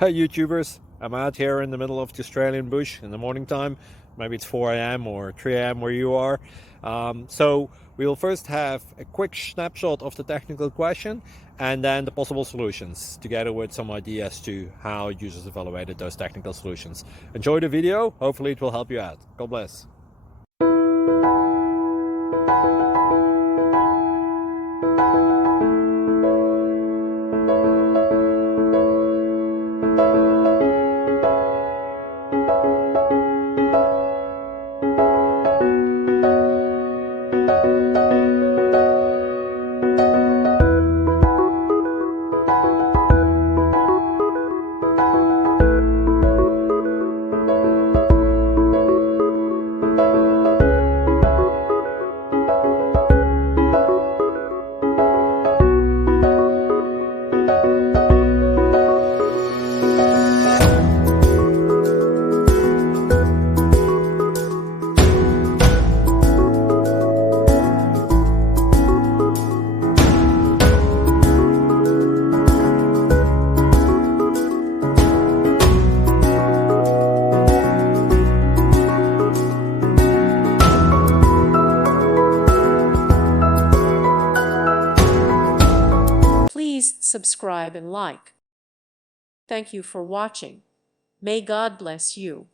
Hey YouTubers, I'm out here in the middle of the Australian bush in the morning time. Maybe it's 4 a.m. or 3 a.m. where you are. So we'll first have a quick snapshot of the technical question and then the possible solutions, together with some ideas to how users evaluated those technical solutions. Enjoy the video, hopefully it will help you out. God bless. Please subscribe and like. Thank you for watching. May God bless you.